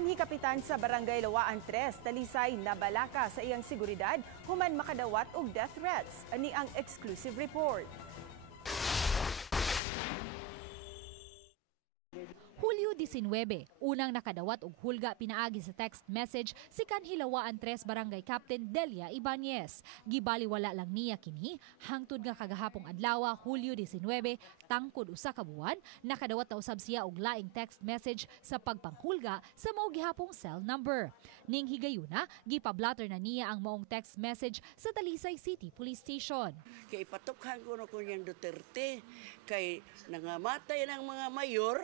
Kanhi Kapitan sa Barangay Lawaan 3, Talisay, nabalaka sa iyang seguridad human makadawat og death threats. Ani ang exclusive report. Hulyo 19, unang nakadawat og hulga pinaagi sa text message si Kanhi Lawaan 3 Barangay Kapitan Delia Ibanez. Gibaliwala lang niya kini hangtod nga kagahapong adlaw Hulyo 19, tangkod usa ka buwan, nakadawat na usab siya og laing text message sa pagpanghulga sa mao gihapong cell number. Ning higayuna, gipablatter na niya ang maong text message sa Talisay City Police Station. Kay ipatukhan ko na kunyang Duterte kay nangamatay ng mga mayor,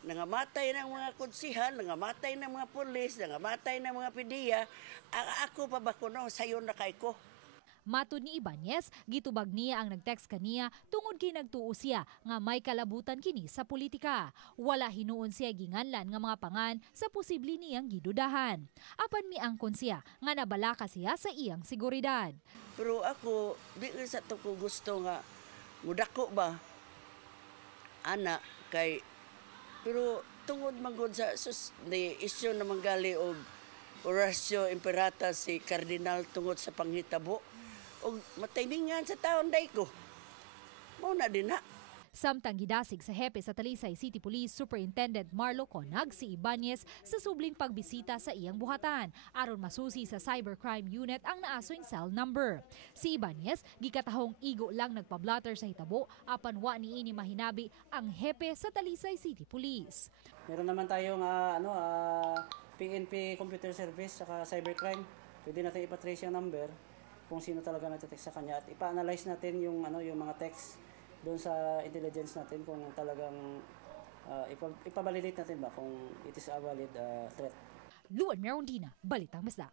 nangamatay ng mga konsihal, nangamatay ng mga pulis, nangamatay ng mga pidiya. Ako pa ba kuno sayo na kay ko? Matud ni Ibanez, gitubag niya ang nag-text kaniya tungod kay nagtuo siya nga may kalabutan kini sa politika. Wala hinuon siya ginganlan nga mga pangan sa posible niyang gidudahan. Apan miangkon siya nga nabalaka siya sa iyang seguridad. Pero ako, di sa to ko gusto nga mudako ba anak kay pero tungod manggod sa isyu na manggali og orasyo imperata si Kardinal tungod sa panghitabo og matimingan sa taon day ko. Mao na din na. Samtang gidasig sa hepe sa Talisay City Police Superintendent Marlo Conag si Ibanez sa subling pagbisita sa iyang buhatan aron masusi sa cybercrime unit ang naasoing cell number. Si Ibanez gikatahong igo lang nagpablatter sa hitabo apan wa niini mahinabi ang hepe sa Talisay City Police. Meron naman tayong PNP computer service saka cybercrime. Pwede natin ipatrace yung number kung sino talaga nagte-text sa kanya at ipa-analyze natin yung yung mga text doon sa intelligence natin kung talagang ipabalidate natin ba kung it is a valid threat. Lawaan, Balitang Bisdak.